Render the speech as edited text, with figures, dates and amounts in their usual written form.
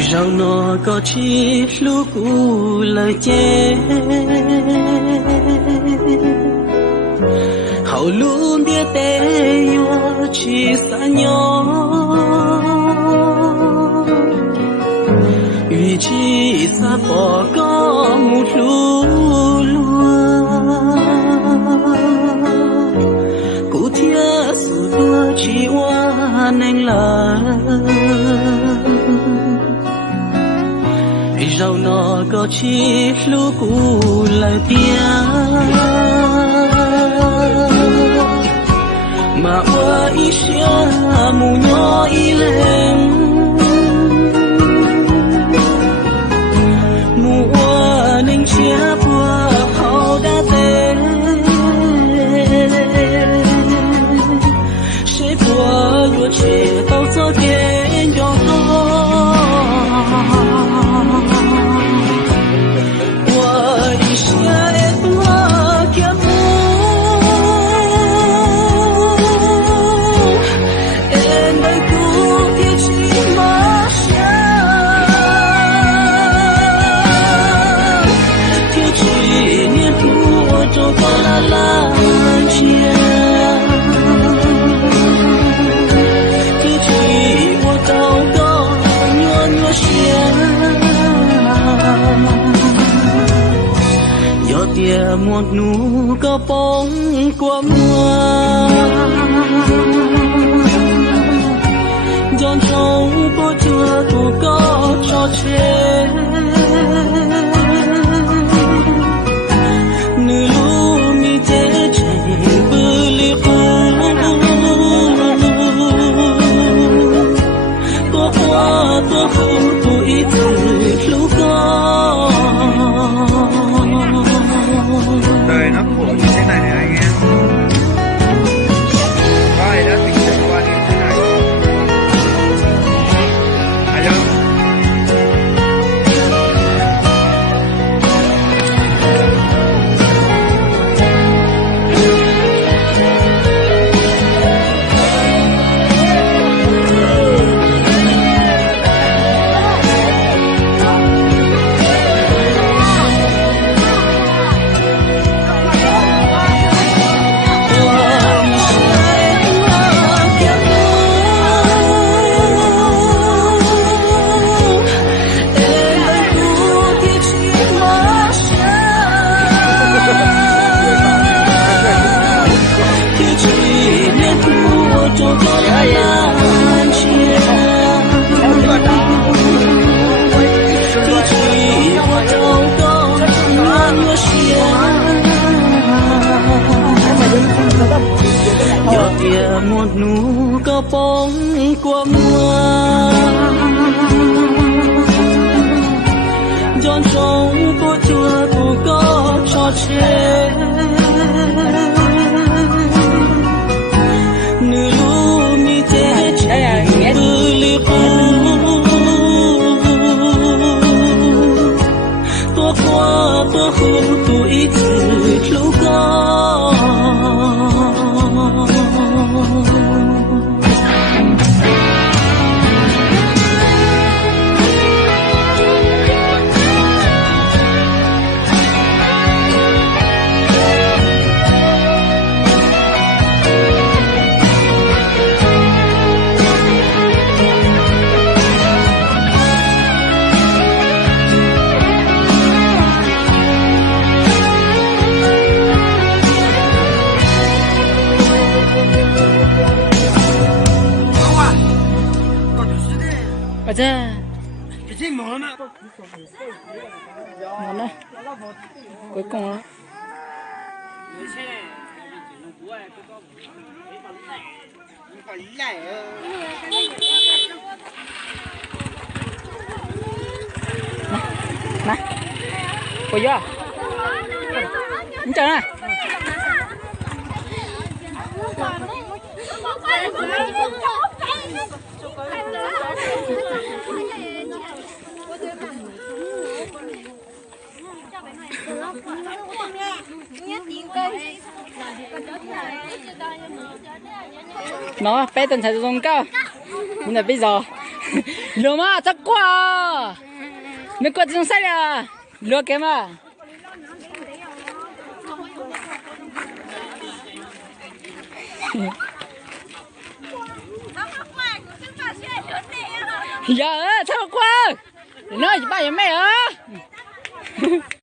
rau nó có chi lúc u lời chê hậu luôn biết té yo chỉ xa nhau vì chỉ xa bỏ có một lúc luôn cụ thiết sự đua chỉ hoa nên là rau nó có chi lúc u lời tiếng mà qua ý xia mù nhỏ ý lên mù hoa nên chia qua hậu đã về sẽ qua vừa trẻ tao cho kén cho một nụ có bóng của mưa giòn trống có chưa tu có cho chết nửa lúc mi thế chạy bự li có qua có không tuổi thời lúc có đời nó khổ như thế này anh em. Có ai đã từng trải qua như thế này phải không? một nụ có bóng của mưa giòn trống có chua tu có cho chết nửa lúc mi thế chạy bự li tôi qua tôi không tuổi thời lúc có Aja. Món này. Cuối cùng đó. Này. Coi chưa? Không chờ nè. Nó bé tình thời dùng cao nhưng là bây giờ lừa mà chắc quá mấy con trứng sai à lừa cái mà giờ chắc quá nói ba mẹ ơi